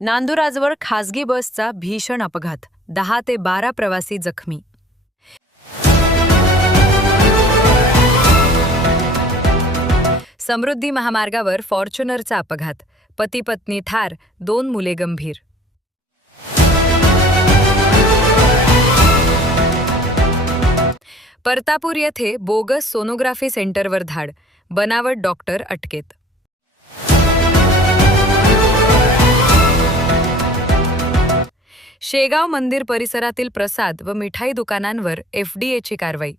नांदुराजवळ खासगी बसचा भीषण अपघात, 10 ते 12 प्रवासी जखमी. समृद्धी महामार्गावर फॉर्च्युनरचा अपघात, पती पत्नी ठार, 2 मुले गंभीर. परतापूर येथे बोगस सोनोग्राफी सेंटरवर धाड, बनावट डॉक्टर अटकेत. शेगाव मंदिर परिसरातील प्रसाद व मिठाई दुकानांवर एफडीएची कारवाई.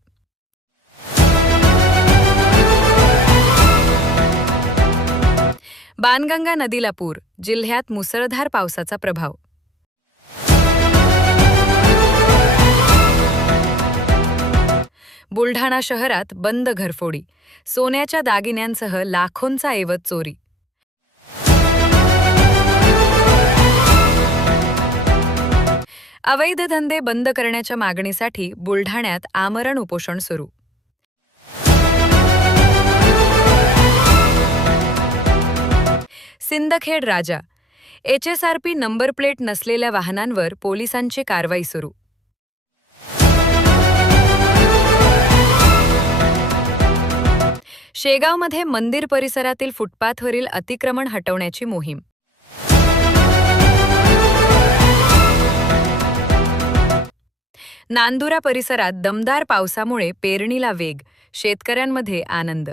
बाणगंगा नदीला पूर, जिल्ह्यात मुसळधार पावसाचा प्रभाव. बुलढाणा शहरात बंद घरफोडी, सोन्याच्या दागिन्यांसह लाखोंचा ऐवज चोरी. अवैध धंदे बंद करण्याच्या मागणीसाठी बुलढाण्यात आमरण उपोषण सुरू. Sindkhed Raja, HSRP number plate नसलेल्या वाहनांवर पोलिसांची कारवाई सुरू. शेगावमध्ये मंदिर परिसरातील फुटपाथवरील अतिक्रमण हटवण्याची मोहीम. नांदुरा परिसरात दमदार पावसामुळे पेरणीला वेग, शेतकऱ्यांमध्ये आनंद.